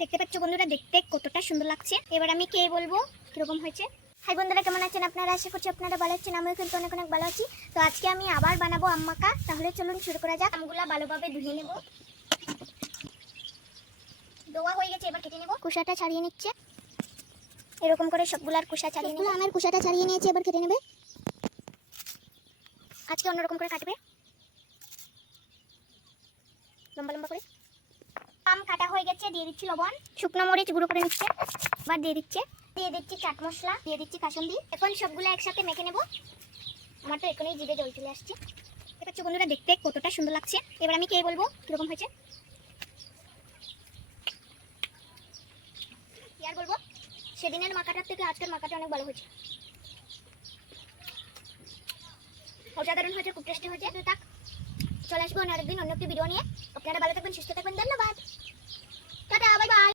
দেখতে পাচ্ছ বন্ধুরা, দেখতে কতটা সুন্দর লাগছে। এবার আমি কে বলবো কিরকম হয়েছে। হাই বন্ধুরা, কেমন আছেন আপনারা? আশা করছি আপনারা ভালো আছেন। আমিও কিন্তু অনেক অনেক ভালো আছি। তো আজকে আমি আবার বানাবো আম মাখা। তাহলে চলুন শুরু করা যাক। আমগুলা ভালোভাবে ধুয়ে নেব। ধোয়া হয়ে গেছে, এবার কেটে নেব। কুসাটা ছাড়িয়ে নিচ্ছে, এরকম করে সবগুলার কুসা ছাড়িয়ে নেব। আমের কুসাটা ছাড়িয়ে নিয়েছি, এবার কেটে নেবে। আজকে অন্যরকম করে কাটবে, লম্বা লম্বা করে। আম কাটা হয়ে গেছে, দিয়ে দিচ্ছি লবণ, শুকনো মরিচ গুঁড়ো করে নিচ্ছে। এবার দিয়ে দিচ্ছি চাট মশলা, দিয়ে দিচ্ছি কাসুন্দি। এখন সবগুলো একসাথে মেখে নেব। আমার তো এখনই জিভে জল চলে আসছে। এবার বন্ধুরা, দেখতে কতটা সুন্দর লাগছে। এবার আমি কে বলবো কিরকম হয়েছে। কি আর বলবো, সেদিনের মাখাটার থেকে আজকের মাখাটা অনেক ভালো হয়েছে। অসাধারণ হয়েছে, খুব টেস্টি হয়েছে। তো থাক, চলে আসবো অন্য আরেকদিন অন্য একটি ভিডিও নিয়ে। আপনারা ভালো থাকবেন, সুস্থ থাকবেন। ধন্যবাদ, টাটা, বাই বাই।